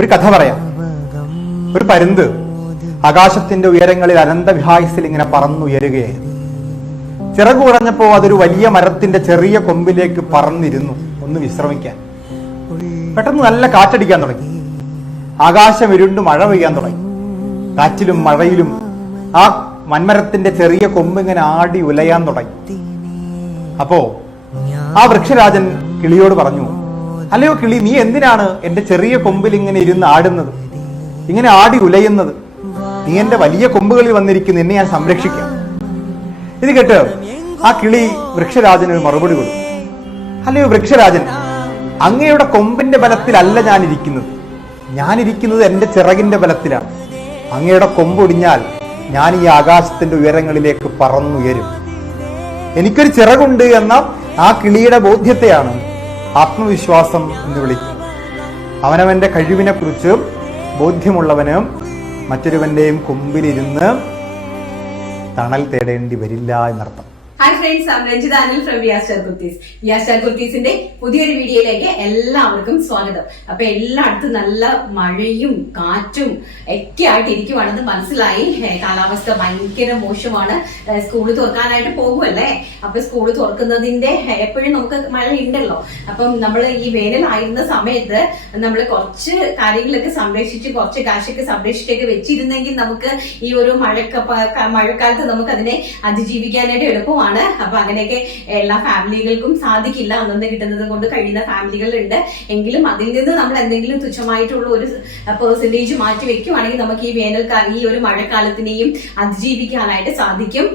ഒരു കഥ പറയാം. ഒരു പരുന്ത് ആകാശത്തിന്റെ ഉയരങ്ങളിൽ അനന്തവിഹായസിൽ ഇങ്ങനെ പറന്നുയരുകയായിരുന്നു. ചിറകു കുറഞ്ഞപ്പോ അതൊരു വലിയ മരത്തിന്റെ ചെറിയ കൊമ്പിലേക്ക് പറന്നിരുന്നു ഒന്ന് വിശ്രമിക്കാൻ. പെട്ടെന്ന് നല്ല കാറ്റടിക്കാൻ തുടങ്ങി. ആകാശം ഇരുണ്ടു മഴ പെയ്യാൻ തുടങ്ങി. കാറ്റിലും മഴയിലും ആ വൻമരത്തിന്റെ ചെറിയ കൊമ്പ് ഇങ്ങനെ ആടി ഉലയാൻ തുടങ്ങി. അപ്പോ ആ വൃക്ഷരാജൻ കിളിയോട് പറഞ്ഞു, അല്ലയോ കിളി, നീ എന്തിനാണ് എന്റെ ചെറിയ കൊമ്പിൽ ഇങ്ങനെ ഇരുന്ന് ആടുന്നത്, ഇങ്ങനെ ആടി ഉലയുന്നത്? നീ എന്റെ വലിയ കൊമ്പുകളിൽ വന്നിരിക്കുന്നു, എന്നെ ഞാൻ സംരക്ഷിക്കാം. ഇത് കേട്ട് ആ കിളി വൃക്ഷരാജന് മറുപടി കൊടുത്തു, അല്ലയോ വൃക്ഷരാജൻ, അങ്ങയുടെ കൊമ്പിന്റെ ബലത്തിലല്ല ഞാനിരിക്കുന്നത് എന്റെ ചിറകിന്റെ ബലത്തിലാണ്. അങ്ങയുടെ കൊമ്പൊടിഞ്ഞാൽ ഞാൻ ഈ ആകാശത്തിന്റെ ഉയരങ്ങളിലേക്ക് പറന്നുയരും. എനിക്കൊരു ചിറകുണ്ട് എന്ന ആ കിളിയുടെ ബോധ്യത്തെയാണ് ആത്മവിശ്വാസം എന്ന് വിളിക്കുന്നത്. അവനവന്റെ കഴിവിനെ കുറിച്ച് ബോധ്യമുള്ളവന് മറ്റൊരുവന്റെയും കൊമ്പിലിരുന്ന് തണൽ തേടേണ്ടി വരില്ല എന്നർത്ഥം. Hi friends, I am Ranjitha Anil from Viya Star Kurtis. Viya Star കുർത്തീസിന്റെ പുതിയൊരു വീഡിയോയിലേക്ക് എല്ലാവർക്കും സ്വാഗതം. അപ്പൊ എല്ലായിടത്തും നല്ല മഴയും കാറ്റും ഒക്കെ ആയിട്ട് ഇരിക്കുവാണെന്ന് മനസ്സിലായി. കാലാവസ്ഥ ഭയങ്കര മോശമാണ്. സ്കൂള് തുറക്കാനായിട്ട് പോകുമല്ലേ. അപ്പൊ സ്കൂള് തുറക്കുന്നതിന്റെ എപ്പോഴും നമുക്ക് മഴ ഉണ്ടല്ലോ. അപ്പം നമ്മൾ ഈ വേനലായിരുന്ന സമയത്ത് നമ്മൾ കുറച്ച് കാര്യങ്ങളൊക്കെ സംരക്ഷിച്ച് കുറച്ച് കാശൊക്കെ സംരക്ഷിച്ചൊക്കെ വെച്ചിരുന്നെങ്കിൽ നമുക്ക് ഈ ഒരു മഴക്കാലത്ത് നമുക്ക് അതിനെ അതിജീവിക്കാനായിട്ട് എളുപ്പമാണ്. അപ്പൊ അങ്ങനെയൊക്കെ എല്ലാ ഫാമിലികൾക്കും സാധിക്കില്ല. അന്നന്ന് കിട്ടുന്നത് കൊണ്ട് കഴിയുന്ന ഫാമിലികളുണ്ട്. എങ്കിലും അതിൽ നിന്ന് നമ്മൾ എന്തെങ്കിലും തുച്ഛമായിട്ടുള്ള ഒരു പെർസെന്റേജ് മാറ്റി വെക്കുവാണെങ്കിൽ നമുക്ക് ഈ ഒരു മഴക്കാലത്തിനെയും അതിജീവിക്കാനായിട്ട് സാധിക്കും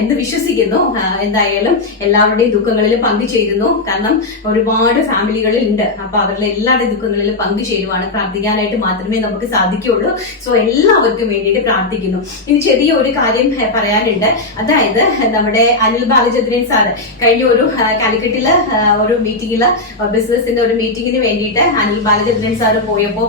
എന്ന് വിശ്വസിക്കുന്നു. എന്തായാലും എല്ലാവരുടെയും ദുഃഖങ്ങളിൽ പങ്കുചേരുന്നു. കാരണം ഒരുപാട് ഫാമിലികളിൽ ഉണ്ട്. അപ്പൊ അവരുടെ എല്ലാവരുടെയും ദുഃഖങ്ങളിൽ പങ്കുചേരുവാണ്. പ്രാർത്ഥിക്കാനായിട്ട് മാത്രമേ നമുക്ക് സാധിക്കുള്ളൂ. സോ എല്ലാവർക്കും വേണ്ടിയിട്ട് പ്രാർത്ഥിക്കുന്നു. ഇനി ചെറിയ ഒരു കാര്യം പറയാനുണ്ട്. അതായത് നമ്മുടെ അനിൽ ബാലചന്ദ്രൻ സാറ് കഴിഞ്ഞ ഒരു കാലിക്കറ്റില് ഒരു മീറ്റിംഗില് ബിസിനസിന്റെ ഒരു മീറ്റിംഗിന് വേണ്ടിയിട്ട് അനിൽ ബാലചന്ദ്രൻ സാറ് പോയപ്പോ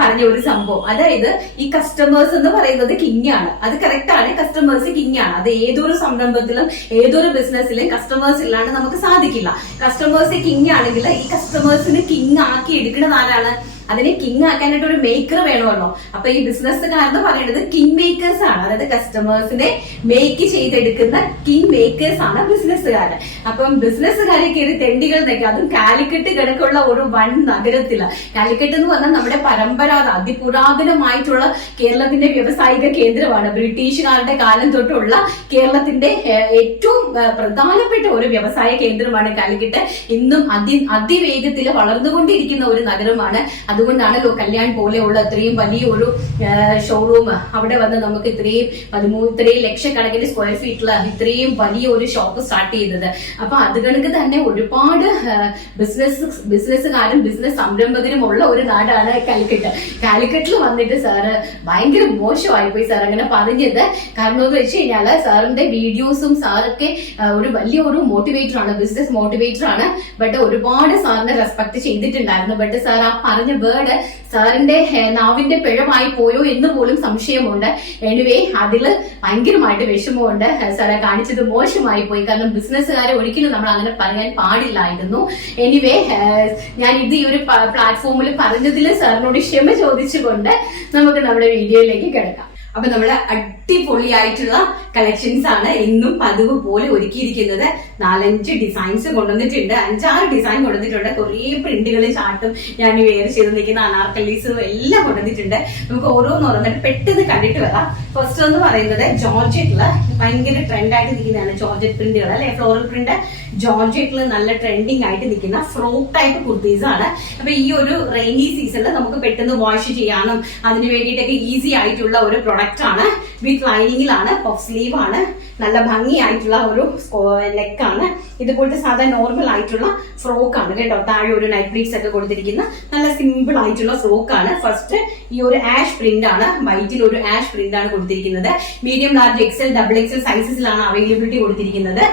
പറഞ്ഞ ഒരു സംഭവം, അതായത് ഈ കസ്റ്റമേഴ്സ് എന്ന് പറയുന്നത് കിങ് ആണ്. അത് കറക്റ്റ് ആണ്, കസ്റ്റമേഴ്സ് കിങ് ആണ്. അത് ഏതൊരു സംരംഭത്തിലും ഏതൊരു ബിസിനസ്സിലും കസ്റ്റമേഴ്സ് ഇല്ലാണ്ട് നമുക്ക് സാധിക്കില്ല. കസ്റ്റമേഴ്സ് കിങ് ആണെങ്കിൽ ഈ കസ്റ്റമേഴ്സിന് കിങ് ആക്കി എടുക്കുന്നത് ആരാണ്? അതിനെ കിങ് ആക്കാനായിട്ട് ഒരു മേക്കർ വേണമല്ലോ. അപ്പൊ ഈ ബിസിനസ്സുകാരെന്ന് പറയുന്നത് കിങ് മേക്കേഴ്സ് ആണ്. അതായത് കസ്റ്റമേഴ്സിനെ മേക്ക് ചെയ്തെടുക്കുന്ന കിങ് മേക്കേഴ്സ് ആണ് ബിസിനസ്സുകാര്. അപ്പം ബിസിനസ്സുകാരെ കയറി തെണ്ടികൾ നിൽക്കുക. അതും കാലിക്കറ്റ് കിടക്കുള്ള ഒരു വൻ നഗരത്തില്. കാലിക്കറ്റ് എന്ന് പറഞ്ഞാൽ നമ്മുടെ അതിപുരാതനമായിട്ടുള്ള കേരളത്തിന്റെ വ്യാവസായിക കേന്ദ്രമാണ്. ബ്രിട്ടീഷുകാരുടെ കാലം തൊട്ടുള്ള കേരളത്തിന്റെ ഏറ്റവും പ്രധാനപ്പെട്ട ഒരു വ്യവസായ കേന്ദ്രമാണ് കാലിക്കറ്റ്. ഇന്നും അതിവേഗത്തിൽ വളർന്നുകൊണ്ടിരിക്കുന്ന ഒരു നഗരമാണ്. അതുകൊണ്ടാണല്ലോ കല്യാൺ പോലെയുള്ള ഇത്രയും വലിയൊരു ഷോറൂം അവിടെ വന്ന് നമുക്ക് ഇത്രയും ലക്ഷക്കണക്കിന് സ്ക്വയർ ഫീറ്റില് ഇത്രയും വലിയ ഒരു ഷോപ്പ് സ്റ്റാർട്ട് ചെയ്തത്. അപ്പൊ അത് കണക്ക് തന്നെ ഒരുപാട് ബിസിനസ്സുകാരും ബിസിനസ് സംരംഭകരും ഉള്ള ഒരു നാടാണ് കാലിക്കറ്റ്. കാലിക്കറ്റിൽ വന്നിട്ട് സാറ് ഭയങ്കര മോശമായി പോയി സാർ അങ്ങനെ പറഞ്ഞത്. കാരണം എന്ന് വെച്ച് കഴിഞ്ഞാല് സാറിന്റെ വീഡിയോസും സാറൊക്കെ ഒരു വലിയൊരു മോട്ടിവേറ്റർ ആണ്, ബിസിനസ് മോട്ടിവേറ്റർ ആണ്. ബട്ട് ഒരുപാട് സാറിനെ റെസ്പെക്ട് ചെയ്തിട്ടുണ്ടായിരുന്നു. ബട്ട് സാർ ആ പറഞ്ഞ വേർഡ് സാറിന്റെ നാവിന്റെ പിഴമായി പോയോ എന്ന് പോലും സംശയമുണ്ട്. എനിവേ അതില് ഭയങ്കരമായിട്ട് വിഷമമുണ്ട്. സാറെ കാണിച്ചത് മോശമായി പോയി. കാരണം ബിസിനസ്സുകാരെ ഒരിക്കലും നമ്മൾ അങ്ങനെ പറയാൻ പാടില്ലായിരുന്നു. എനിവേ ഞാൻ ഇത് ഈ ഒരു പ്ലാറ്റ്ഫോമിൽ പറഞ്ഞതിൽ സാറിനോട് ക്ഷമ ചോദിച്ചുകൊണ്ട് നമുക്ക് നമ്മുടെ വീഡിയോയിലേക്ക് കിടക്കാം. അപ്പൊ നമ്മുടെ അടിപൊളിയായിട്ടുള്ള കളക്ഷൻസ് ആണ് ഇന്നും പതിവ് പോലെ ഒരുക്കിയിരിക്കുന്നത്. 4-5 ഡിസൈൻസ് കൊണ്ടുവന്നിട്ടുണ്ട്, 5-6 ഡിസൈൻ കൊണ്ടുവന്നിട്ടുണ്ട്. കുറേ പ്രിന്റുകളും ചാർട്ടും ഞാൻ വെയർ ചെയ്ത് നിൽക്കുന്ന അനാർക്കലീസും എല്ലാം കൊണ്ടുവന്നിട്ടുണ്ട്. നമുക്ക് ഓരോന്നോരോന്നിട്ട് പെട്ടെന്ന് കണ്ടിട്ട് വരാം. ഫസ്റ്റ് എന്ന് പറയുന്നത് ജോർജറ്റില് ഭയങ്കര ട്രെൻഡ് ആയിട്ട് നിൽക്കുന്നതാണ് ജോർജറ്റ് പ്രിന്റുകൾ അല്ലെ, ഫ്ലോറൽ പ്രിന്റ്. ജോർജറ്റില് നല്ല ട്രെൻഡിങ് ആയിട്ട് നിൽക്കുന്ന ഫ്രോക്ക് ടൈപ്പ് കുർത്തീസ് ആണ്. അപ്പൊ ഈ ഒരു റെയിനി സീസണിൽ നമുക്ക് പെട്ടെന്ന് വാഷ് ചെയ്യാനും അതിന് വേണ്ടിയിട്ടൊക്കെ ഈസി ആയിട്ടുള്ള ഒരു പ്രൊഡക്റ്റ് ആണ്. വിത്ത് ലൈനിങ്ങിലാണ്, പഫ് സ്ലീവ് ആണ്, നല്ല ഭംഗിയായിട്ടുള്ള ഒരു നെക്കാണ്. ഇതുപോലത്തെ സാധാ നോർമൽ ആയിട്ടുള്ള ഫ്രോക്ക് ആണ് കേട്ടോ. താഴെ ഒരു നൈറ്റ് പ്ലീറ്റ്സ് ഒക്കെ കൊടുത്തിരിക്കുന്ന നല്ല സിമ്പിൾ ആയിട്ടുള്ള ഫ്രോക്ക് ആണ്. ഫസ്റ്റ് ഈ ഒരു ആഷ് പ്രിന്റ് ആണ്, വൈറ്റിൽ ഒരു ആഷ് പ്രിന്റ് ആണ് കൊടുത്തിരിക്കുന്നത്. Medium, large, XL, double XL സൈസസിലാണ് അവൈലബിലിറ്റി കൊടുത്തിരിക്കുന്നത്.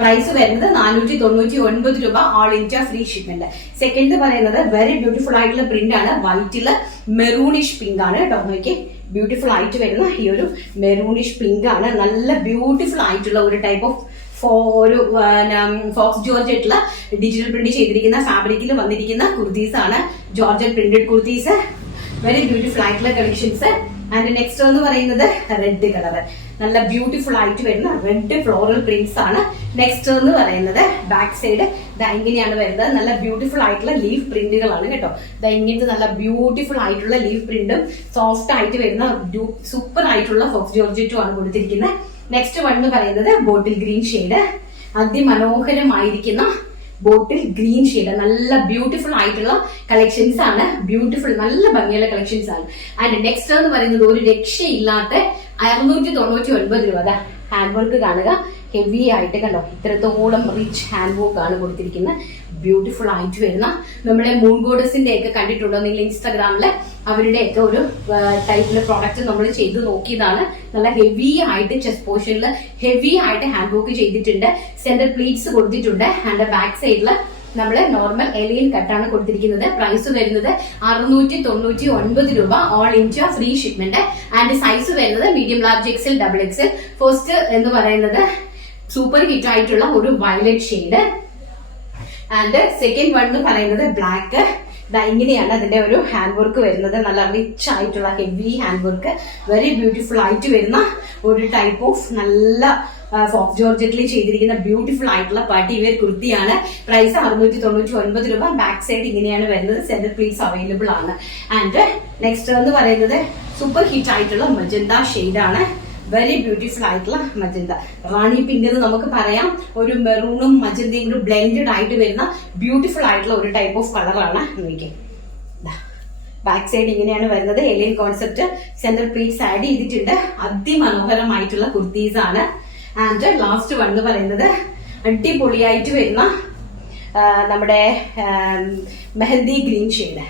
പ്രൈസ് വരുന്നത് 499 രൂപ, all India free shipment. Second പറയുന്നത് വെരി ബ്യൂട്ടിഫുൾ ആയിട്ടുള്ള പ്രിന്റ് ആണ്, വൈറ്റില് മെറൂണിഷ് പിങ്ക് ആണ് കേട്ടോ. നോക്കി ബ്യൂട്ടിഫുൾ ആയിട്ട് വരുന്ന ഈ ഒരു മെറൂണിഷ് പിങ്ക് ആണ്. നല്ല ബ്യൂട്ടിഫുൾ ആയിട്ടുള്ള ഒരു ടൈപ്പ് ഓഫ് ഒരു ഫോക്സ് ജോർജറ്റില് ഡിജിറ്റൽ പ്രിന്റ് ചെയ്തിരിക്കുന്ന ഫാബ്രിക്കിൽ വന്നിരിക്കുന്ന കുർത്തീസ് ആണ്. Georgette printed kurtis very beautiful ആയിട്ടുള്ള കളക്ഷൻസ്. ആൻഡ് നെക്സ്റ്റ് എന്ന് പറയുന്നത് റെഡ് കളർ, നല്ല ബ്യൂട്ടിഫുൾ ആയിട്ട് വരുന്ന റെഡ് ഫ്ലോറൽ പ്രിന്റ്സ് ആണ്. നെക്സ്റ്റ് എന്ന് പറയുന്നത് ബാക്ക് സൈഡ് ഇങ്ങനെയാണ് വരുന്നത്. നല്ല ബ്യൂട്ടിഫുൾ ആയിട്ടുള്ള ലീഫ് പ്രിന്റുകളാണ് കേട്ടോ. ഇങ്ങനത്തെ നല്ല ബ്യൂട്ടിഫുൾ ആയിട്ടുള്ള ലീഫ് പ്രിന്റും സോഫ്റ്റ് ആയിട്ട് വരുന്ന സൂപ്പർ ആയിട്ടുള്ള ഫോക്സ് ജോർജറ്റും ആണ് കൊടുത്തിരിക്കുന്നത്. നെക്സ്റ്റ് വൺ എന്ന് പറയുന്നത് ബോട്ടിൽ ഗ്രീൻ ഷെയ്ഡ്, അതിമനോഹരമായിരിക്കുന്ന ബോട്ടിൽ ഗ്രീൻ ഷെയ്ഡ്, നല്ല ബ്യൂട്ടിഫുൾ ആയിട്ടുള്ള കളക്ഷൻസ് ആണ്. ബ്യൂട്ടിഫുൾ നല്ല ഭംഗിയുള്ള കളക്ഷൻസ് ആണ്. ആൻഡ് നെക്സ്റ്റ് എന്ന് പറയുന്നത് ഒരു രക്ഷയില്ലാത്ത 699 രൂപ ഹാൻഡ് വർക്ക് കാണുക. ഹെവി ആയിട്ട് കണ്ടോ, ഇത്രത്തോളം റിച്ച് ഹാൻഡ് വർക്ക് ആണ് കൊടുത്തിരിക്കുന്നത്. ബ്യൂട്ടിഫുൾ ആയിട്ട് വരുന്ന നമ്മുടെ മൂൺ ഗോഡസിന്റെ ഒക്കെ കണ്ടിട്ടുണ്ടോ നിങ്ങൾ ഇൻസ്റ്റാഗ്രാമില്? അവരുടെ ഒക്കെ ഒരു ടൈപ്പിലെ പ്രോഡക്റ്റ് നമ്മൾ ചെയ്ത് നോക്കിയതാണ്. നല്ല ഹെവി ആയിട്ട് ചെസ്റ്റ് പോർഷനിൽ ഹെവി ആയിട്ട് ഹാൻഡ് വർക്ക് ചെയ്തിട്ടുണ്ട്. സെന്റർ പ്ലീറ്റ്സ് കൊടുത്തിട്ടുണ്ട്. ആൻഡ് ബാക്ക് സൈഡില് നമ്മള് നോർമൽ എലിയൻ കട്ടാണ് കൊടുത്തിരിക്കുന്നത്. പ്രൈസ് വരുന്നത് 699 രൂപ. All India free shipment. And size വരുന്നത് medium large XL double XL. First എന്ന് പറയുന്നത് സൂപ്പർ ഹിറ്റ് ആയിട്ടുള്ള ഒരു violet shade. And second one എന്ന് പറയുന്നത് ബ്ലാക്ക്. ഇങ്ങനെയാണ് അതിന്റെ ഒരു ഹാൻഡ് വർക്ക് വരുന്നത്. നല്ല റിച്ച് ആയിട്ടുള്ള heavy hand work, very beautiful ആയിട്ട് വരുന്ന ഒരു ടൈപ്പ് ഓഫ് നല്ല ഫോക്സ് ജോർജറ്റിൽ ചെയ്തിരിക്കുന്ന ബ്യൂട്ടിഫുൾ ആയിട്ടുള്ള പാർട്ടി വെയർ കുർത്തിയാണ്. പ്രൈസ് 699 രൂപ. ബാക്ക് സൈഡ് ഇങ്ങനെയാണ് വരുന്നത്. സെന്റർ പ്ലീറ്റ്സ് അവൈലബിൾ ആണ്. ആൻഡ് നെക്സ്റ്റ് എന്ന് പറയുന്നത് സൂപ്പർ ഹിറ്റ് ആയിട്ടുള്ള മജന്ത ഷെയ്ഡ് ആണ്. വെരി ബ്യൂട്ടിഫുൾ ആയിട്ടുള്ള മജന്ത, റാണി പിങ്ക് എന്ന് നമുക്ക് പറയാം. ഒരു മെറൂണും മജന്തയും കൂടി ബ്ലെൻഡഡ് ആയിട്ട് വരുന്ന ബ്യൂട്ടിഫുൾ ആയിട്ടുള്ള ഒരു ടൈപ്പ് ഓഫ് കളറാണ്. നോക്കിയേ, ബാക്ക് സൈഡ് ഇങ്ങനെയാണ് വരുന്നത്. എലിയൻ കോൺസെപ്റ്റ്, സെന്റർ പ്ലീറ്റ്സ് ആഡ് ചെയ്തിട്ടുണ്ട്. അതിമനോഹരമായിട്ടുള്ള കുർത്തീസ് ആണ്. ആൻഡ് ലാസ്റ്റ് വൺ എന്ന് പറയുന്നത് അടിപൊളിയായിട്ട് വരുന്ന നമ്മുടെ മെഹന്തി ഗ്രീൻ ഷെയ്ഡ്,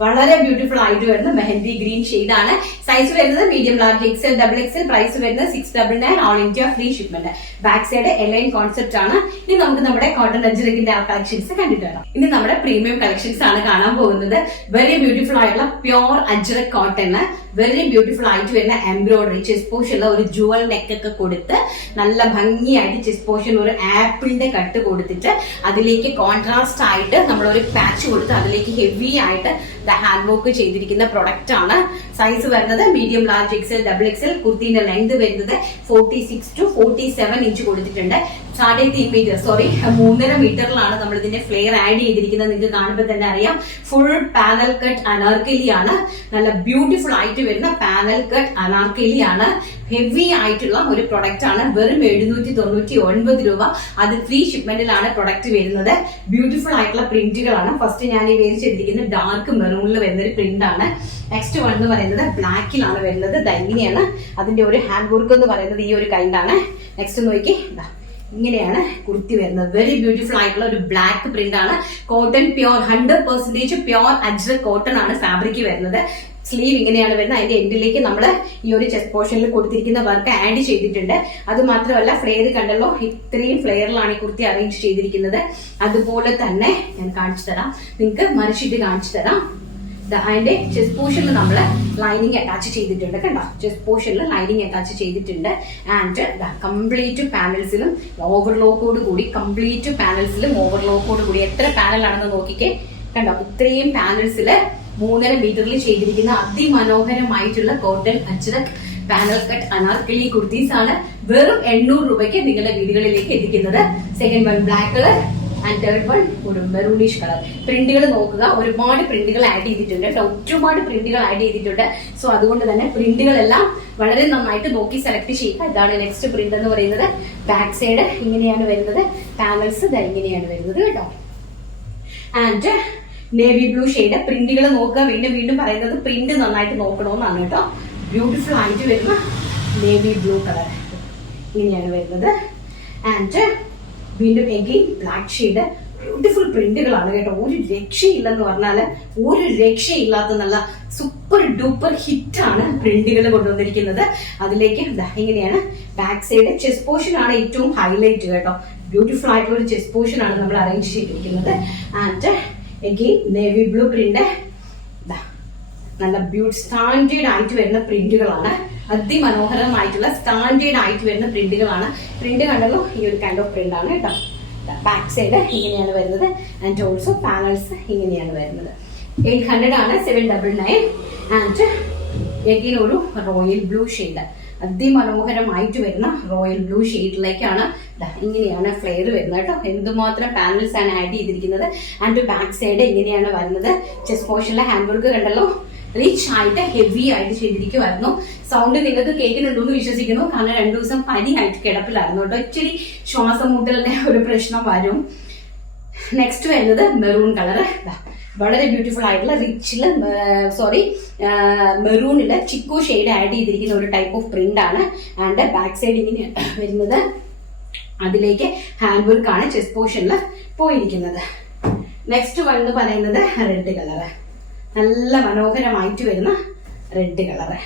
വളരെ ബ്യൂട്ടിഫുൾ ആയിട്ട് വരുന്ന മെഹന്തി ഗ്രീൻ ഷെയ്ഡ് ആണ്. സൈസ് വരുന്നത് medium large XL double XL. Price വരുന്നത് 699. All India free shipment. Back side A-line concept ആണ്. ഇനി നമുക്ക് നമ്മുടെ കോട്ടൺ അജ്രക്കിന്റെ ആ കളക്ഷൻസ് കണ്ടിട്ട് വരാം. ഇനി നമ്മുടെ പ്രീമിയം കളക്ഷൻസ് ആണ് കാണാൻ പോകുന്നത്. വെരി ബ്യൂട്ടിഫുൾ ആയിട്ടുള്ള pure ajrak cotton, very beautiful ആയിട്ട് വരുന്ന എംബ്രോയിഡറി ചെസ്റ്റ് പോർഷനുള്ള ഒരു ജുവൽ നെക്ക് ഒക്കെ കൊടുത്ത് നല്ല ഭംഗിയായിട്ട് ചെസ്റ്റ് പോർഷൻ ഒരു ആപ്പിളിന്റെ കട്ട് കൊടുത്തിട്ട് അതിലേക്ക് കോൺട്രാസ്റ്റ് ആയിട്ട് നമ്മളൊരു പാച്ച് കൊടുത്ത് അതിലേക്ക് ഹെവി ആയിട്ട് ഹാൻഡ് വർക്ക് ചെയ്തിരിക്കുന്ന പ്രൊഡക്റ്റ് ആണ്. സൈസ് വരുന്നത് medium large XL double XL. കുർത്തിന്റെ ലെങ്ത് വരുന്നത് 46 to 47 ഇഞ്ച് കൊടുത്തിട്ടുണ്ട്. 3.5 മീറ്റർ, സോറി 3.5 മീറ്ററിലാണ് നമ്മൾ ഇതിന്റെ ഫ്ലെയർ ആഡ് ചെയ്തിരിക്കുന്നത്. നിങ്ങൾക്ക് കാണുമ്പോൾ തന്നെ അറിയാം. ഫുൾ പാനൽ കട്ട് അനാർക്കലി ആണ്. നല്ല ബ്യൂട്ടിഫുൾ ആയിട്ട് വരുന്ന പാനൽ കട്ട് അനാർക്കലി ആണ്. ഹെവി ആയിട്ടുള്ള ഒരു പ്രൊഡക്റ്റ് ആണ്. വെറും 799 രൂപ. അത് ഫ്രീ ഷിപ്മെന്റിലാണ് പ്രൊഡക്റ്റ് വരുന്നത്. ബ്യൂട്ടിഫുൾ ആയിട്ടുള്ള പ്രിന്റുകളാണ്. ഫസ്റ്റ് ഞാൻ ഈ വേരിച്ചിരിക്കുന്നത് ഡാർക്ക് മെറൂണിൽ വരുന്ന ഒരു പ്രിന്റ് ആണ്. നെക്സ്റ്റ് വൺ എന്ന് പറയുന്നത് ബ്ലാക്കിലാണ് വരുന്നത്. ഇങ്ങനെയാണ് അതിന്റെ ഒരു ഹാൻഡ് വർക്ക് എന്ന് പറയുന്നത്. ഈ ഒരു കൈൻഡാണ്. നെക്സ്റ്റ് നോക്കി, ഇങ്ങനെയാണ് കുർത്തി വരുന്നത്. വെരി ബ്യൂട്ടിഫുൾ ആയിട്ടുള്ള ഒരു ബ്ലാക്ക് പ്രിന്റ് ആണ്. Cotton pure 100% pure ajrak cotton ആണ് ഫാബ്രിക് വരുന്നത്. സ്ലീവ് ഇങ്ങനെയാണ് വരുന്നത്. അതിന്റെ എൻഡിലേക്ക് നമ്മൾ ഈ ഒരു ചെസ്റ്റ് പോർഷനിൽ കൊടുത്തിരിക്കുന്ന വർക്ക് ആഡ് ചെയ്തിട്ടുണ്ട്. അത് മാത്രമല്ല ഫ്ലെയർ കണ്ടല്ലോ, ഇത്രയും ഫ്ലെയറിലാണ് ഈ കുർത്തി അറേഞ്ച് ചെയ്തിരിക്കുന്നത്. അതുപോലെ തന്നെ ഞാൻ കാണിച്ചു തരാം, നിങ്ങൾക്ക് മറിച്ചിട്ട് കാണിച്ചു തരാം. അതിന്റെ ചെസ്റ്റ് പോർഷനിൽ നമ്മൾ ലൈനിങ് അറ്റാച്ച് ചെയ്തിട്ടുണ്ട്. കണ്ടോ, ചെസ്റ്റ് പോർഷനിൽ ലൈനിങ് അറ്റാച്ച് ചെയ്തിട്ടുണ്ട്. ആൻഡ് കംപ്ലീറ്റ് പാനൽസിലും ഓവർലോക്കോട് കൂടി, കംപ്ലീറ്റ് പാനൽസിലും ഓവർലോക്കോട് കൂടി. എത്ര പാനലാണെന്ന് നോക്കിക്കേ. കണ്ടോ, ഇത്രയും പാനൽസിൽ 3.5 മീറ്ററിൽ ചെയ്തിരിക്കുന്ന അതിമനോഹരമായിട്ടുള്ള cotton ajrakh panel cut anarkali kurtis ആണ്. വെറും 800 രൂപയ്ക്ക് നിങ്ങളുടെ വീടുകളിലേക്ക് എത്തിക്കുന്നത്. Second one black colour and third one ഒരു മെറൂണിഷ് കളർ. പ്രിന്റുകൾ നോക്കുക, ഒരുപാട് പ്രിന്റുകൾ ആഡ് ചെയ്തിട്ടുണ്ട്. ഒരുപാട് പ്രിന്റുകൾ ആഡ് ചെയ്തിട്ടുണ്ട്. സോ അതുകൊണ്ട് തന്നെ പ്രിന്റുകളെല്ലാം വളരെ നന്നായിട്ട് നോക്കി സെലക്ട് ചെയ്യുക. ഇതാണ് നെക്സ്റ്റ് പ്രിന്റ് എന്ന് പറയുന്നത്. ബാക്ക് സൈഡ് ഇങ്ങനെയാണ് വരുന്നത്. പാനൽസ് ഇങ്ങനെയാണ് വരുന്നത് കേട്ടോ. And navy blue shade. പ്രിന്റുകൾ നോക്കുക. വീണ്ടും പറയുന്നത് പ്രിന്റ് നന്നായിട്ട് നോക്കണമെന്നാണ് കേട്ടോ. ബ്യൂട്ടിഫുൾ ആയിട്ട് വരുന്ന നേവി ബ്ലൂ കളർ ഇങ്ങനെയാണ് വരുന്നത്. ആൻഡ് വീണ്ടും എഗെയിൻ ബ്ലാക്ക് ഷെയ്ഡ്. ബ്യൂട്ടിഫുൾ പ്രിന്റുകളാണ് കേട്ടോ. ഒരു രക്ഷയില്ലെന്ന് പറഞ്ഞാല് ഒരു രക്ഷയില്ലാത്ത നല്ല സൂപ്പർ ഡൂപ്പർ ഹിറ്റ് ആണ് പ്രിന്റുകൾ കൊണ്ടുവന്നിരിക്കുന്നത്. അതിലേക്ക് ഇങ്ങനെയാണ് ബാക്ക് സൈഡ്. ചെസ്റ്റ് പോർഷൻ ആണ് ഏറ്റവും ഹൈലൈറ്റ് കേട്ടോ. ബ്യൂട്ടിഫുൾ ആയിട്ടുള്ള ഒരു ചെസ്റ്റ് പോർഷൻ ആണ് നമ്മൾ അറേഞ്ച് ചെയ്തിരിക്കുന്നത്. And again navy blue print. നല്ല സ്റ്റാൻഡേർഡ് ആയിട്ട് വരുന്ന പ്രിന്റുകളാണ്. അതിമനോഹരമായിട്ടുള്ള സ്റ്റാൻഡേർഡ് ആയിട്ട് വരുന്ന പ്രിന്റുകളാണ്. പ്രിന്റ് കണ്ടല്ലോ, ഈ ഒരു കൈൻഡ് ഓഫ് പ്രിന്റ് ആണ് കേട്ടോ. ബാക്ക് സൈഡ് ഇങ്ങനെയാണ് വരുന്നത്. ആൻഡ് ഓൾസോ പാനൽസ് ഇങ്ങനെയാണ് വരുന്നത്. 800 ആണ്. 799. ആൻഡ് എഗെയിൻ ഒരു റോയൽ ബ്ലൂ ഷെയ്ഡ്, അതിമനോഹരമായിട്ട് വരുന്ന റോയൽ ബ്ലൂ ഷെയ്ഡിലേക്കാണ് ഇങ്ങനെയാണ് ഫ്ലെയർ വരുന്നത് കേട്ടോ. എന്തുമാത്രം പാനൽസ് ആണ് ആഡ് ചെയ്തിരിക്കുന്നത്. ആൻഡ് ബാക്ക് സൈഡ് ഇങ്ങനെയാണ് വരുന്നത്. ചെസ്റ്റ് പോർഷനിലെ ഹാൻഡ് വർക്ക് കണ്ടല്ലോ, റിച്ച് ആയിട്ട് ഹെവി ആയിട്ട് ചെയ്തിരിക്കുമായിരുന്നു. സൗണ്ട് നിങ്ങൾക്ക് കേൾക്കുന്നുണ്ടെന്ന് വിശ്വസിക്കുന്നു, കാരണം 2 ദിവസം പനിയായിട്ട് കിടപ്പിലായിരുന്നു കേട്ടോ. ഇച്ചിരി ശ്വാസം മുട്ടലിന്റെ ഒരു പ്രശ്നം വരും. നെക്സ്റ്റ് വരുന്നത് മെറൂൺ കളർ, വളരെ ബ്യൂട്ടിഫുൾ ആയിട്ടുള്ള റിച്ചില് മെറൂണില് ചിക്കു ഷെയ്ഡ് ആഡ് ചെയ്തിരിക്കുന്ന ഒരു ടൈപ്പ് ഓഫ് പ്രിന്റ് ആണ്. ആൻഡ് ബാക്ക് സൈഡ് ഇങ്ങനെ വരുന്നത്, അതിലേക്ക് ഹാൻഡ് വർക്ക് ആണ് ചെസ്റ്റ് പോർഷനിൽ പോയിരിക്കുന്നത്. നെക്സ്റ്റ് വൺ എന്ന് പറയുന്നത് റെഡ് കളറ്, നല്ല മനോഹരമായിട്ട് വരുന്ന റെഡ് കളറ്.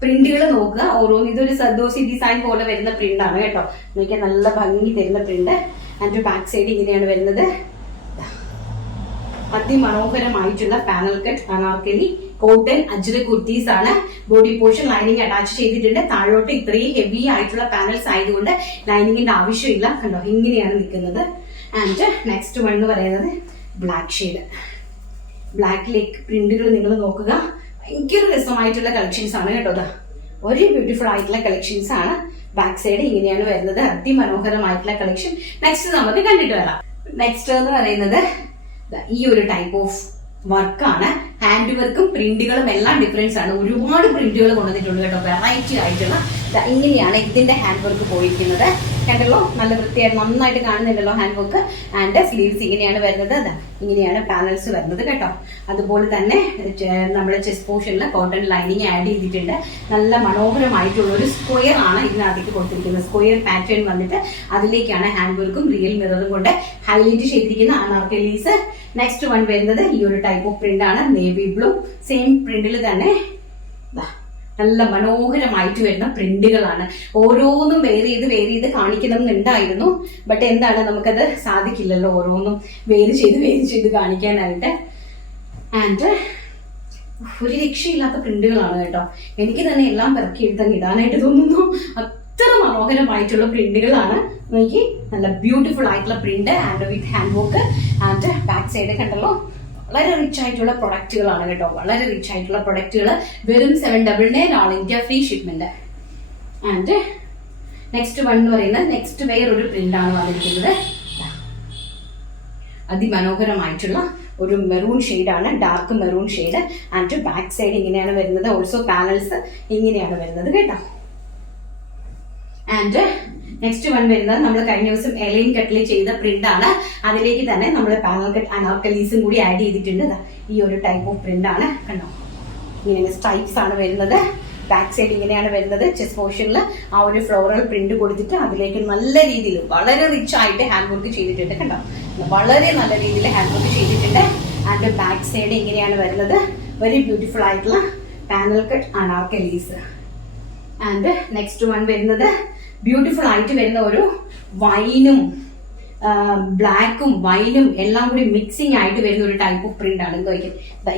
പ്രിന്റുകൾ നോക്കുക, ഓരോന്ന് ഇതൊരു സദോസി ഡിസൈൻ പോലെ വരുന്ന പ്രിന്റ് ആണ് കേട്ടോ. നോക്കിയാൽ നല്ല ഭംഗി തരുന്ന പ്രിന്റ്. ആൻഡ് ബാക്ക് സൈഡ് ഇങ്ങനെയാണ് വരുന്നത്. അതിമനോഹരമായിട്ടുള്ള panel cut Anarkali cotton അജ്ര kurtis ആണ്. ബോഡി പോർഷൻ ലൈനിങ് അറ്റാച്ച് ചെയ്തിട്ടുണ്ട്. താഴോട്ട് ഇത്രയും ഹെവി ആയിട്ടുള്ള പാനൽസ് ആയതുകൊണ്ട് ലൈനിങ്ങിന്റെ ആവശ്യമില്ല. കണ്ടോ, ഇങ്ങനെയാണ് നിൽക്കുന്നത്. ആൻഡ് നെക്സ്റ്റ് വൺ എന്ന് പറയുന്നത് ബ്ലാക്ക് ഷെയ്ഡ്. ബ്ലാക്കിലേക്ക് പ്രിന്റുകൾ നിങ്ങൾ നോക്കുക, ഭയങ്കര രസമായിട്ടുള്ള കളക്ഷൻസ് ആണ് കേട്ടോ. ഒരു ബ്യൂട്ടിഫുൾ ആയിട്ടുള്ള കളക്ഷൻസ് ആണ്. ബാക്ക് സൈഡ് ഇങ്ങനെയാണ് വരുന്നത്, അതിമനോഹരമായിട്ടുള്ള കളക്ഷൻ. നെക്സ്റ്റ് നമുക്ക് കണ്ടിട്ട് വരാം. നെക്സ്റ്റ് എന്ന് പറയുന്നത് ഈ ഒരു ടൈപ്പ് ഓഫ് വർക്കാണ്. ഹാൻഡ് വർക്കും പ്രിന്റുകളും എല്ലാം ഡിഫറൻസ് ആണ്. ഒരുപാട് പ്രിന്റുകൾ കൊണ്ടുവന്നിട്ടുണ്ട് കേട്ടോ, വെറൈറ്റി ആയിട്ടുള്ള. ഇങ്ങനെയാണ് ഇതിന്റെ ഹാൻഡ് വർക്ക് പോയിരിക്കുന്നത്. കണ്ടല്ലോ, നല്ല വൃത്തിയായിട്ട് നന്നായിട്ട് കാണുന്നുണ്ടല്ലോ ഹാൻഡ് വർക്ക്. ആൻഡ് സ്ലീവ്സ് ഇങ്ങനെയാണ് വരുന്നത്. ഇങ്ങനെയാണ് പാനൽസ് വരുന്നത് കേട്ടോ. അതുപോലെ തന്നെ നമ്മുടെ ചെസ്റ്റ് പോർഷനിൽ കോട്ടൺ ലൈനിങ് ആഡ് ചെയ്തിട്ടുണ്ട്. നല്ല മനോഹരമായിട്ടുള്ള ഒരു സ്ക്വയർ ആണ് ഇതിനകത്തേക്ക് കൊടുത്തിരിക്കുന്നത്. സ്ക്വയർ പാറ്റേൺ വന്നിട്ട് അതിലേക്കാണ് ഹാൻഡ് വർക്കും റിയൽ മിററും കൊണ്ട് ഹൈലൈറ്റ് ചെയ്തിരിക്കുന്ന അനാർക്കലീസ്. നെക്സ്റ്റ് വൺ വരുന്നത് ഈ ഒരു ടൈപ്പ് ഓഫ് പ്രിന്റ് ആണ്, നേവി ബ്ലൂ. സെയിം പ്രിന്റിൽ തന്നെ നല്ല മനോഹരമായിട്ട് വരുന്ന പ്രിന്റുകളാണ്. ഓരോന്നും വേറെ ചെയ്ത് കാണിക്കണം എന്നുണ്ടായിരുന്നു. ബട്ട് എന്താണ്, നമുക്കത് സാധിക്കില്ലല്ലോ ഓരോന്നും വേര് ചെയ്ത് കാണിക്കാനായിട്ട്. ആൻഡ് ഒരു രക്ഷയില്ലാത്ത പ്രിന്റുകളാണ് കേട്ടോ. എനിക്ക് തന്നെ എല്ലാം പെറുക്കി എടുത്തങ്ങ് ഇടാനായിട്ട് തോന്നുന്നു. അത്ര മനോഹരമായിട്ടുള്ള പ്രിന്റുകളാണ്. നോക്കി, നല്ല ബ്യൂട്ടിഫുൾ ആയിട്ടുള്ള print and with hand work. And back side കണ്ടല്ലോ, വളരെ റിച്ച് ആയിട്ടുള്ള പ്രൊഡക്റ്റുകളാണ് കേട്ടോ. വളരെ റിച്ച് ആയിട്ടുള്ള പ്രൊഡക്റ്റുകൾ. വെറും 799 all India free shipment. And next one എന്ന് പറയുന്നത് നെക്സ്റ്റ് വേറൊരു പ്രിന്റ് ആണ് വന്നിരിക്കുന്നത്. അതിമനോഹരമായിട്ടുള്ള ഒരു മെറൂൺ ഷെയ്ഡാണ്, dark maroon shade. And back side ഇങ്ങനെയാണ് വരുന്നത്. ഓൾസോ പാനൽസ് ഇങ്ങനെയാണ് വരുന്നത് കേട്ടോ. ആൻഡ് നെക്സ്റ്റ് വൺ വരുന്നത് നമ്മൾ കഴിഞ്ഞ ദിവസം എലൈൻ കട്ടിൽ ചെയ്ത പ്രിന്റ് ആണ്. അതിലേക്ക് തന്നെ നമ്മൾ പാനൽ കട്ട് അനാർക്കലീസും കൂടി ആഡ് ചെയ്തിട്ടുണ്ട്. ഈ ഒരു ടൈപ്പ് ഓഫ് പ്രിന്റ് ആണ് കണ്ടോ. ഇങ്ങനെ സ്ട്രൈപ്സ് ആണ് വരുന്നത്. ബാക്ക് സൈഡ് ഇങ്ങനെയാണ് വരുന്നത്. ചെസ്റ്റ് പോർഷനിൽ ആ ഒരു ഫ്ലോറൽ പ്രിന്റ് കൊടുത്തിട്ട് അതിലേക്ക് നല്ല രീതിയിൽ വളരെ റിച്ച് ആയിട്ട് ഹാൻഡ് വർക്ക് ചെയ്തിട്ടുണ്ട് കണ്ടോ. വളരെ നല്ല രീതിയിൽ ഹാൻഡ് വർക്ക് ചെയ്തിട്ടുണ്ട്. ആൻഡ് ബാക്ക് സൈഡ് ഇങ്ങനെയാണ് വരുന്നത്. വെരി ബ്യൂട്ടിഫുൾ ആയിട്ടുള്ള panel cut anarkalis. And next one വരുന്നത് ബ്യൂട്ടിഫുൾ ആയിട്ട് വരുന്ന ഒരു വൈനും ബ്ലാക്കും വൈനും എല്ലാം കൂടി മിക്സിംഗ് ആയിട്ട് വരുന്ന ഒരു ടൈപ്പ് ഓഫ് പ്രിന്റ് ആണ്. എന്തോ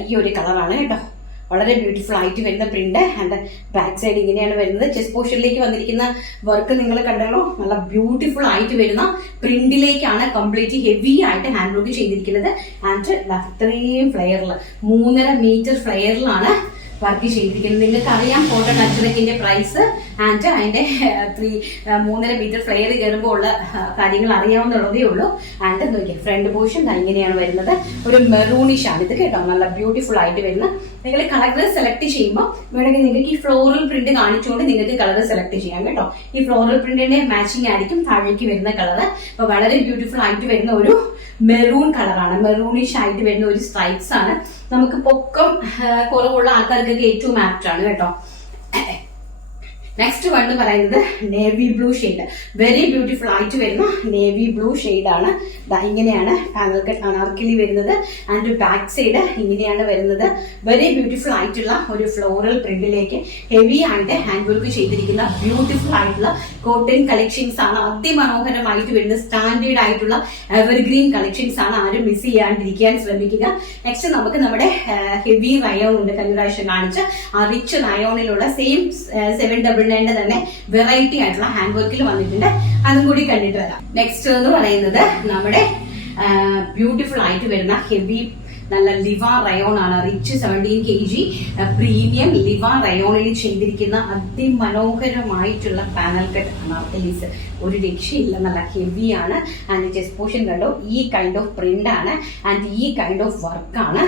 ഈ ഒരു കളറാണ് കേട്ടോ. വളരെ ബ്യൂട്ടിഫുൾ ആയിട്ട് വരുന്ന പ്രിന്റ്. ആൻഡ് ബാക്ക് സൈഡ് ഇങ്ങനെയാണ് വരുന്നത്. ചെസ്റ്റ് പോർഷനിലേക്ക് വന്നിരിക്കുന്ന വർക്ക് നിങ്ങൾ കണ്ടല്ലോ, നല്ല ബ്യൂട്ടിഫുൾ ആയിട്ട് വരുന്ന പ്രിന്റിലേക്കാണ് കംപ്ലീറ്റ് ഹെവി ആയിട്ട് ഹാൻഡ് വർക്ക് ചെയ്തിരിക്കുന്നത്. ആൻഡ് ഇത്രയും ഫ്ലെയറിൽ 3.5 മീറ്റർ ഫ്ലെയറിലാണ് വർക്ക് ചെയ്തിരിക്കുന്നത്. നിങ്ങൾക്ക് അറിയാം കോട്ടൺ അജ്രക്കിന്റെ പ്രൈസ്. ആൻഡ് അതിന്റെ 3.5 മീറ്റർ ഫ്ലെയർ കയറുമ്പോൾ ഉള്ള കാര്യങ്ങൾ അറിയാവുന്നതേ ഉള്ളൂ. ആൻഡ് നോക്കിയാൽ ഫ്രണ്ട് പോർഷൻ ഇങ്ങനെയാണ് വരുന്നത്. ഒരു മെറൂണിഷ് ആണ് ഇത് കേട്ടോ. നല്ല ബ്യൂട്ടിഫുൾ ആയിട്ട് വരുന്ന. നിങ്ങൾ കളർ സെലക്ട് ചെയ്യുമ്പോൾ വേണമെങ്കിൽ നിങ്ങൾക്ക് ഈ ഫ്ലോറൽ പ്രിന്റ് കാണിച്ചുകൊണ്ട് നിങ്ങൾക്ക് കളർ സെലക്ട് ചെയ്യാം കേട്ടോ. ഈ ഫ്ലോറൽ പ്രിന്റിന്റെ മാച്ചിങ് ആയിരിക്കും താഴേക്ക് വരുന്ന കളർ. അപ്പൊ വളരെ ബ്യൂട്ടിഫുൾ ആയിട്ട് വരുന്ന ഒരു മെറൂൺ കളറാണ്. മെറൂണിഷ് ആയിട്ട് വരുന്ന ഒരു സ്ട്രൈപ്സ് ആണ്. നമുക്ക് പൊക്കം കുറവുള്ള ആൾക്കാർക്കൊക്കെ ഏറ്റവും ആപ്റ്റ് ആണ് കേട്ടോ. നെക്സ്റ്റ് വൺ എന്ന് പറയുന്നത് navy blue shade. Very beautiful ആയിട്ട് വരുന്ന നേവി ബ്ലൂ ഷെയ്ഡാണ്. ഇങ്ങനെയാണ് പാനൽ കട്ട് അനാർക്കലി വരുന്നത്. ആൻഡ് ബാക്ക് സൈഡ് ഇങ്ങനെയാണ് വരുന്നത്. വെരി ബ്യൂട്ടിഫുൾ ആയിട്ടുള്ള ഒരു ഫ്ലോറൽ പ്രിന്റിലേക്ക് ഹെവി ആയിട്ട് ഹാൻഡ് വർക്ക് ചെയ്തിരിക്കുന്ന ബ്യൂട്ടിഫുൾ ആയിട്ടുള്ള കോട്ടൺ കളക്ഷൻസ് ആണ്. അതിമനോഹരമായിട്ട് വരുന്ന സ്റ്റാൻഡേർഡ് ആയിട്ടുള്ള എവർഗ്രീൻ കളക്ഷൻസ് ആണ്. ആരും മിസ് ചെയ്യാണ്ടിരിക്കാൻ ശ്രമിക്കുക. നെക്സ്റ്റ് നമുക്ക് നമ്മുടെ ഹെവി റയോൺ ഉണ്ട്, കഴിഞ്ഞ പ്രാവശ്യം കാണിച്ച ആ റിച്ച് റയോണിലുള്ള സെയിം 799 തന്നെ വെറൈറ്റി ആയിട്ടുള്ള ഹാൻഡ് വർക്കിൽ വന്നിട്ടുണ്ട്. അതും കൂടി കണ്ടിട്ട് വരാം. നെക്സ്റ്റ് എന്ന് പറയുന്നത് നമ്മുടെ ബ്യൂട്ടിഫുൾ ആയിട്ട് വരുന്ന ഹെവി നല്ല ലിവ റയോൺ ആണ്, റിച്ച് 17 kg പ്രീമിയം ലിവ റയോണിൽ ചെയ്തിരിക്കുന്ന അതിമനോഹരമായിട്ടുള്ള പാനൽ കട്ട് അനാർക്കലീസ്. ഒരു രക്ഷയില്ല, നല്ല ഹെവി ആണ്. ആൻഡ് ചെസ്റ്റ് പോർഷൻ കണ്ടോ, ഈ കൈൻഡ് ഓഫ് പ്രിന്റ് ആണ് ആൻഡ് ഈ കൈൻഡ് ഓഫ് വർക്കാണ്.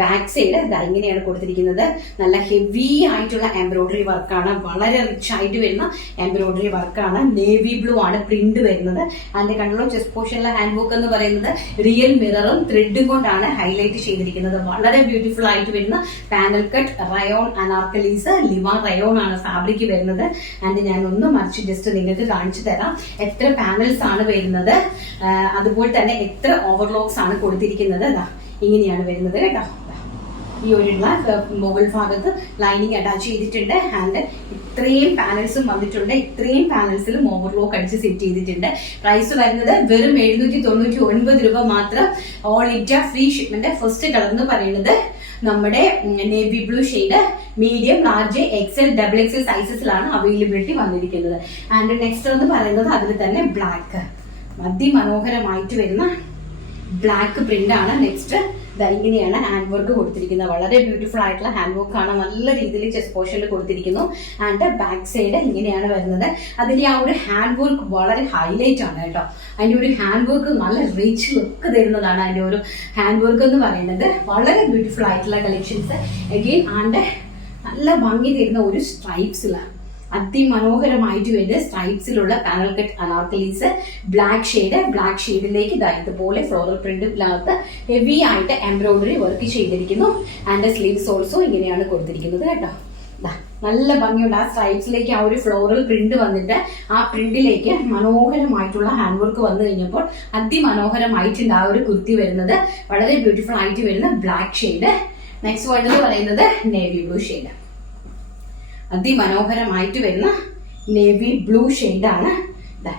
ബാക്ക് സൈഡ് ഇങ്ങനെയാണ് കൊടുത്തിരിക്കുന്നത്. നല്ല ഹെവി ആയിട്ടുള്ള എംബ്രോയിഡറി വർക്കാണ്, വളരെ റിച്ച് ആയിട്ട് വരുന്ന എംബ്രോയിഡറി വർക്കാണ്. നേവി ബ്ലൂ ആണ് പ്രിന്റ് വരുന്നത്. ആൻഡ് കണ്ടോ, ചെസ്റ്റ് പോർഷനിലെ ഹാൻഡ് വർക്ക് എന്ന് പറയുന്നത് റിയൽ മിററും ത്രെഡും കൊണ്ടാണ് ഹൈലൈറ്റ് ചെയ്തിരിക്കുന്നത്. വളരെ ബ്യൂട്ടിഫുൾ ആയിട്ട് വരുന്ന panel cut rayon anarkalis. Liva rayon ആണ് ഫാബ്രിക് വരുന്നത്. ആൻഡ് ഞാൻ ഒന്ന് മറിച്ച് ജസ്റ്റ് നിങ്ങൾക്ക് കാണിച്ചു തരാം എത്ര പാനൽസ് ആണ് വരുന്നത്, അതുപോലെ തന്നെ എത്ര ഓവർലോക്സ് ആണ് കൊടുത്തിരിക്കുന്നത്. ഇങ്ങനെയാണ് വരുന്നത് കേട്ടോ. ഈ ഒരു മുകൾ ഭാഗത്ത് ലൈനിങ് അറ്റാച്ച് ചെയ്തിട്ടുണ്ട്. ആൻഡ് ഇത്രയും പാനൽസും വന്നിട്ടുണ്ട്. ഇത്രയും പാനൽസിലും ഓവർലോക്ക് അടിച്ച് സെറ്റ് ചെയ്തിട്ടുണ്ട്. പ്രൈസ് വരുന്നത് വെറും 799 രൂപ മാത്രം. All India free shipment. First colour എന്ന് പറയുന്നത് നമ്മുടെ navy blue shade, medium, large, XL, double XL സൈസസിലാണ് അവൈലബിലിറ്റി വന്നിരിക്കുന്നത്. ആൻഡ് നെക്സ്റ്റ് എന്ന് പറയുന്നത് അതിൽ തന്നെ ബ്ലാക്ക്, അതിമനോഹരമായിട്ട് വരുന്ന ബ്ലാക്ക് പ്രിന്റ് ആണ്. നെക്സ്റ്റ് ഇങ്ങനെയാണ് ഹാൻഡ് വർക്ക് കൊടുത്തിരിക്കുന്നത്. വളരെ ബ്യൂട്ടിഫുൾ ആയിട്ടുള്ള ഹാൻഡ് വർക്ക് ആണ്, നല്ല രീതിയിൽ ചെസ്റ്റ് പോർഷനിൽ കൊടുത്തിരിക്കുന്നു. ആൻഡ് ബാക്ക് സൈഡ് ഇങ്ങനെയാണ് വരുന്നത്. അതിന്റെ ആ ഒരു ഹാൻഡ് വർക്ക് വളരെ ഹൈലൈറ്റ് ആണ് കേട്ടോ. അതിന്റെ ഒരു ഹാൻഡ് വർക്ക് നല്ല റിച്ച് ലുക്ക് തരുന്നതാണ് അതിന്റെ ഒരു ഹാൻഡ് വർക്ക് എന്ന് പറയുന്നത്. വളരെ ബ്യൂട്ടിഫുൾ ആയിട്ടുള്ള കളക്ഷൻസ് അഗെയിൻ. ആൻഡ് നല്ല ഭംഗി തരുന്ന ഒരു സ്ട്രൈപ്സിലാണ്, അതിമനോഹരമായിട്ട് വരുന്ന സ്ട്രൈപ്സിലുള്ള പാനൽ കട്ട് അനാർക്കലീസ്. ബ്ലാക്ക് ഷെയ്ഡിലേക്ക് ഇതുപോലെ ഫ്ലോറൽ പ്രിന്റിനകത്ത് ഹെവി ആയിട്ട് എംബ്രോയിഡറി വർക്ക് ചെയ്തിരിക്കുന്നു. ആൻഡ് സ്ലീവ്സ് ഓൾസോ ഇങ്ങനെയാണ് കൊടുത്തിരിക്കുന്നത് കേട്ടോ. നല്ല ഭംഗിയുണ്ട്. ആ സ്ട്രൈപ്സിലേക്ക് ആ ഒരു ഫ്ലോറൽ പ്രിന്റ് വന്നിട്ട് ആ പ്രിന്റിലേക്ക് മനോഹരമായിട്ടുള്ള ഹാൻഡ് വർക്ക് വന്നു കഴിഞ്ഞപ്പോൾ അതിമനോഹരമായിട്ടുണ്ട് ആ ഒരു കുർത്തി വരുന്നത്. വളരെ ബ്യൂട്ടിഫുൾ ആയിട്ട് വരുന്ന ബ്ലാക്ക് ഷെയ്ഡ്. നെക്സ്റ്റ് വൺ എന്ന് പറയുന്നത് നേവി ബ്ലൂ ഷെയ്ഡ്, അതിമനോഹരമായിട്ട് വരുന്ന നേവി ബ്ലൂ ഷെയ്ഡാണ്.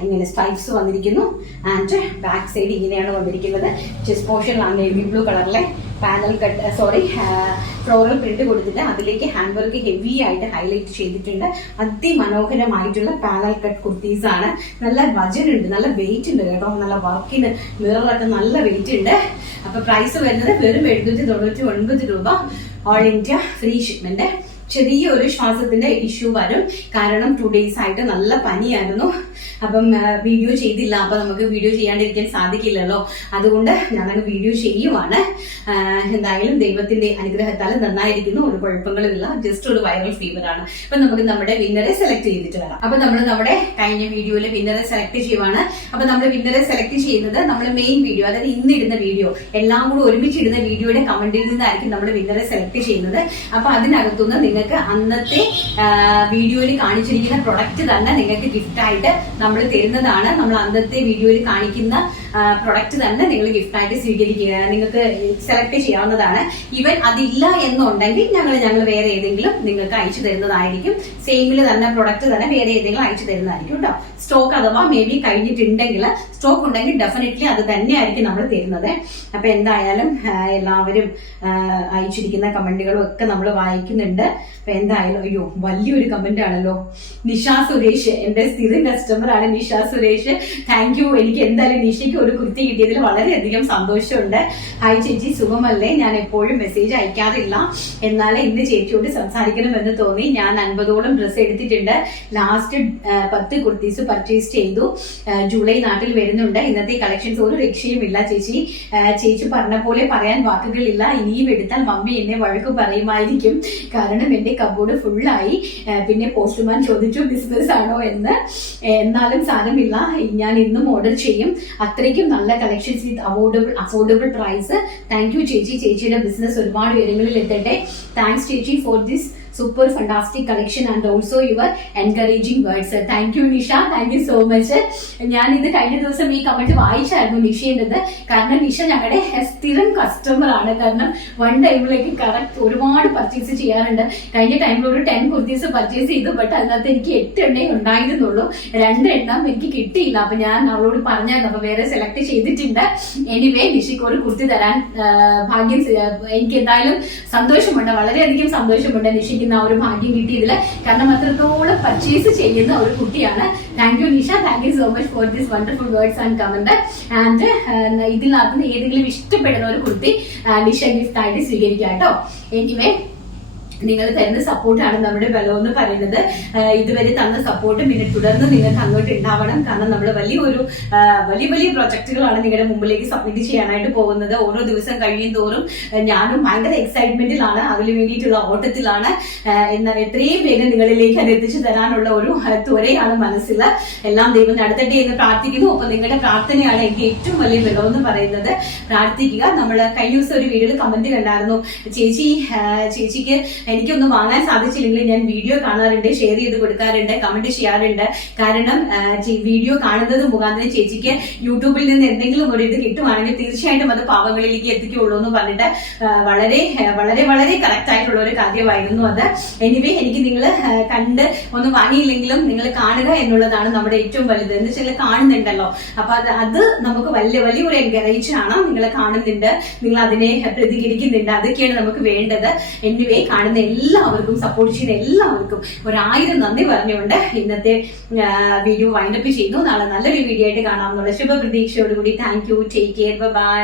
ഇങ്ങനെ സ്ട്രൈപ്സ് വന്നിരിക്കുന്നു. ആൻഡ് ബാക്ക് സൈഡ് ഇങ്ങനെയാണ് വന്നിരിക്കുന്നത്. ചെസ്റ്റ് പോർഷനിലാണ് നേവി ബ്ലൂ കളറിലെ പാനൽ കട്ട് ഫ്ലോറൽ പ്രിന്റ് കൊടുത്തിട്ട് അതിലേക്ക് ഹാൻഡ് വർക്ക് ഹെവി ആയിട്ട് ഹൈലൈറ്റ് ചെയ്തിട്ടുണ്ട്. അതിമനോഹരമായിട്ടുള്ള പാനൽ കട്ട് കുർത്തീസ് ആണ്. നല്ല വജൻ ഉണ്ട്, നല്ല വെയിറ്റ് ഉണ്ട് കേട്ടോ. നല്ല വർക്കിന് മിററൊക്കെ നല്ല വെയിറ്റ് ഉണ്ട്. അപ്പൊ പ്രൈസ് വരുന്നത് വെറും 799 രൂപ. All India free shipment. ചെറിയൊരു ശ്വാസത്തിന്റെ ഇഷ്യൂ വരും, കാരണം 2 days ആയിട്ട് നല്ല പനിയായിരുന്നു. അപ്പം വീഡിയോ ചെയ്തില്ല, അപ്പൊ നമുക്ക് വീഡിയോ ചെയ്യാണ്ടിരിക്കാൻ സാധിക്കില്ലല്ലോ. അതുകൊണ്ട് ഞാനങ്ങ് വീഡിയോ ചെയ്യുവാണ്. എന്തായാലും ദൈവത്തിന്റെ അനുഗ്രഹത്താൽ നന്നായിരിക്കുന്നു, ഒരു കുഴപ്പങ്ങളുമില്ല. ജസ്റ്റ് ഒരു വൈറൽ ഫീവർ ആണ്. അപ്പൊ നമുക്ക് നമ്മുടെ വിന്നറെ സെലക്ട് ചെയ്തിട്ട് വരാം. അപ്പൊ നമ്മൾ നമ്മുടെ കഴിഞ്ഞ വീഡിയോയില് വിന്നറെ സെലക്ട് ചെയ്യുവാണ്. അപ്പൊ നമ്മൾ വിന്നറെ സെലക്ട് ചെയ്യുന്നത് നമ്മൾ മെയിൻ വീഡിയോ, അതായത് ഇന്ന് ഇടുന്ന വീഡിയോ എല്ലാം കൂടി ഒരുമിച്ച് ഇടുന്ന വീഡിയോയുടെ കമന്റിൽ നിന്നായിരിക്കും നമ്മൾ വിന്നറെ സെലക്ട് ചെയ്യുന്നത്. അപ്പൊ അതിനകത്തുനിന്ന് നിങ്ങൾക്ക് അന്നത്തെ വീഡിയോയിൽ കാണിച്ചിരിക്കുന്ന പ്രൊഡക്റ്റ് തന്നെ നിങ്ങൾക്ക് ഗിഫ്റ്റ് ആയിട്ട് നമ്മൾ തരുന്നതാണ്. നമ്മൾ അന്നത്തെ വീഡിയോയിൽ കാണിക്കുന്ന പ്രൊഡക്റ്റ് തന്നെ നിങ്ങൾ ഗിഫ്റ്റ് ആയിട്ട് സ്വീകരിക്കുക, നിങ്ങൾക്ക് സെലക്ട് ചെയ്യാവുന്നതാണ്. ഈവൻ അതില്ല എന്നുണ്ടെങ്കിൽ ഞങ്ങൾ വേറെ ഏതെങ്കിലും നിങ്ങൾക്ക് അയച്ചു തരുന്നതായിരിക്കും. സെയിമിൽ തന്നെ പ്രൊഡക്റ്റ് തന്നെ വേറെ ഏതെങ്കിലും അയച്ചു തരുന്നതായിരിക്കും കേട്ടോ. സ്റ്റോക്ക് അഥവാ മേ ബി കഴിഞ്ഞിട്ടുണ്ടെങ്കിൽ, സ്റ്റോക്ക് ഉണ്ടെങ്കിൽ ഡെഫിനറ്റ്ലി അത് തന്നെയായിരിക്കും നമ്മൾ തരുന്നത്. അപ്പൊ എന്തായാലും എല്ലാവരും അയച്ചിരിക്കുന്ന കമന്റുകളും ഒക്കെ നമ്മൾ വായിക്കുന്നുണ്ട്. അപ്പൊ എന്തായാലും അയ്യോ വലിയൊരു കമന്റ് ആണല്ലോ. നിഷ സുരേഷ്, എന്റെ സ്ഥിരം കസ്റ്റമർ ആണ് നിഷ സുരേഷ്. Thank you. എനിക്ക് എന്തായാലും നിഷയ്ക്ക് ഒരു കുർത്തി കിട്ടിയതിൽ വളരെയധികം സന്തോഷമുണ്ട്. ഹായ് ചേച്ചി, സുഖമല്ലേ? ഞാൻ എപ്പോഴും മെസ്സേജ് അയക്കാറില്ല, എന്നാലും ഇന്ന് ചേച്ചിയോട് സംസാരിക്കണമെന്ന് തോന്നി. ഞാൻ 50ഓളം ഡ്രസ്സ് എടുത്തിട്ടുണ്ട്. ലാസ്റ്റ് 10 കുർത്തീസ് പർച്ചേസ് ചെയ്തു. ജൂലൈ നാട്ടിൽ വരുന്നുണ്ട്. ഇന്നത്തെ കളക്ഷൻസ് ഒരു രക്ഷയുമില്ല ചേച്ചി. ചേച്ചി പറഞ്ഞ പോലെ പറയാൻ വാക്കുകളില്ല. ഇനിയും എടുത്താൽ മമ്മി എന്നെ വഴക്ക് പറയുമായിരിക്കും, കാരണം എന്റെ കബോർഡ് ഫുള്ളായി. പിന്നെ പോസ്റ്റ്മാൻ ചോദിച്ചു ബിസിനസ് ആണോ എന്ന്. എന്നാലും സാരമില്ല, ഞാൻ ഇന്നും ഓർഡർ ചെയ്യും. അത്രയ്ക്കും നല്ല collections with affordable price. Thank you ചേച്ചി. ചേച്ചിയുടെ ബിസിനസ് ഒരുപാട് ഉയരങ്ങളിൽ എത്തട്ടെ. താങ്ക്സ് ചേച്ചി for this super fantastic collection and also your encouraging words. Thank you Nisha, thank you so much. ഞാൻ ഇത് കഴിഞ്ഞ ദിവസം ഈ കമന്റ് വായിച്ചായിരുന്നു നിഷേണ്ടത്, കാരണം നിഷ ഞങ്ങളുടെ സ്ഥിരം കസ്റ്റമർ ആണ്. കാരണം വൺ ടൈമിലേക്ക് കറക്റ്റ് ഒരുപാട് പർച്ചേസ് ചെയ്യാറുണ്ട്. കഴിഞ്ഞ ടൈമിൽ ഒരു 10 കുർത്തീസ് പർച്ചേസ് ചെയ്തു, ബട്ട് അതിനകത്ത് എനിക്ക് 8 എണ്ണേ ഉണ്ടായിരുന്നുള്ളൂ. 2 എണ്ണം എനിക്ക് കിട്ടിയില്ല. അപ്പൊ ഞാൻ അവളോട് പറഞ്ഞായിരുന്നു, അപ്പൊ വേറെ സെലക്ട് ചെയ്തിട്ടുണ്ട്. എനിവേ നിഷയ്ക്ക് ഒരു കുർത്തി തരാൻ ഭാഗ്യം എനിക്ക് എന്തായാലും സന്തോഷമുണ്ട്, വളരെയധികം സന്തോഷമുണ്ട്. നിഷയ്ക്ക് സന്തോഷിക്കുന്ന ആ ഒരു ഭാഗ്യം കിട്ടിയതിൽ. കാരണം അത്രത്തോളം പർച്ചേസ് ചെയ്യുന്ന ഒരു കുട്ടിയാണ്. Thank you Nisha, thank you so much for this wonderful words and comment. And ഇതിനകത്ത് ഏതെങ്കിലും ഇഷ്ടപ്പെടുന്ന ഒരു കുട്ടി നിഷ ഗിഫ്റ്റ് ആയിട്ട് സ്വീകരിക്കാം കേട്ടോ. എനിവേ, നിങ്ങൾ തരുന്ന സപ്പോർട്ടാണ് നമ്മുടെ ബലം എന്ന് പറയുന്നത്. ഇതുവരെ തന്ന സപ്പോർട്ട് പിന്നെ തുടർന്ന് നിങ്ങൾക്ക് അങ്ങോട്ട് ഉണ്ടാവണം. കാരണം നമ്മൾ വലിയ പ്രൊജക്ടുകളാണ് നിങ്ങളുടെ മുമ്പിലേക്ക് സബ്മിറ്റ് ചെയ്യാനായിട്ട് പോകുന്നത്. ഓരോ ദിവസം കഴിയും തോറും ഞാനും ഭയങ്കര എക്സൈറ്റ്മെന്റിലാണ്, അതിനു വേണ്ടിയിട്ടുള്ള ഓട്ടത്തിലാണ്. എന്നാൽ എത്രയും വേഗം നിങ്ങളിലേക്ക് അത് എത്തിച്ചു തരാനുള്ള ഒരു ത്വരയാണ് മനസ്സിൽ. എല്ലാം ദൈവം നടത്തട്ടെ എന്ന് പ്രാർത്ഥിക്കുന്നു. അപ്പൊ നിങ്ങളുടെ പ്രാർത്ഥനയാണ് എനിക്ക് ഏറ്റവും വലിയ ബലം എന്ന് പറയുന്നത്. പ്രാർത്ഥിക്കുക. നമ്മൾ കഴിഞ്ഞ ദിവസം ഒരു വീഡിയോയിൽ കമന്റ് കണ്ടായിരുന്നു, ചേച്ചിക്ക് എനിക്കൊന്നും വാങ്ങാൻ സാധിച്ചില്ലെങ്കിൽ ഞാൻ വീഡിയോ കാണാറുണ്ട്, ഷെയർ ചെയ്ത് കൊടുക്കാറുണ്ട്, കമന്റ് ചെയ്യാറുണ്ട്. കാരണം വീഡിയോ കാണുന്നത് മുഖാന്തരം ചേച്ചിക്ക് യൂട്യൂബിൽ നിന്ന് എന്തെങ്കിലും ഒരു ഇത് കിട്ടുവാണെങ്കിൽ തീർച്ചയായിട്ടും അത് പാവങ്ങളിലേക്ക് എത്തിക്കുള്ളൂ എന്ന് പറഞ്ഞിട്ട് വളരെ വളരെ വളരെ കറക്റ്റ് ആയിട്ടുള്ള ഒരു കാര്യമായിരുന്നു അത്. എനിവേ, എനിക്ക് നിങ്ങൾ കണ്ട് ഒന്നും വാങ്ങിയില്ലെങ്കിലും നിങ്ങൾ കാണുക എന്നുള്ളതാണ് നമ്മുടെ ഏറ്റവും വലുത്. എന്ന് വെച്ചാൽ കാണുന്നുണ്ടല്ലോ, അപ്പൊ അത് നമുക്ക് വലിയൊരു എൻകറേജ് ആണ്. നിങ്ങളെ കാണുന്നുണ്ട്, നിങ്ങൾ അതിനെ പ്രതികരിക്കുന്നുണ്ട്, അതൊക്കെയാണ് നമുക്ക് വേണ്ടത്. എനിവേ, കാണുന്ന എല്ലാവർക്കും, സപ്പോർട്ട് ചെയ്യുന്ന എല്ലാവർക്കും 1000 നന്ദി പറഞ്ഞുകൊണ്ട് ഇന്നത്തെ വീഡിയോ വൈൻഡപ്പ് ചെയ്യുന്നു. നാളെ നല്ലൊരു വീഡിയോ ആയിട്ട് കാണാമെന്നുള്ള ശുഭപ്രതീക്ഷയോടുകൂടി thank you, take care, by.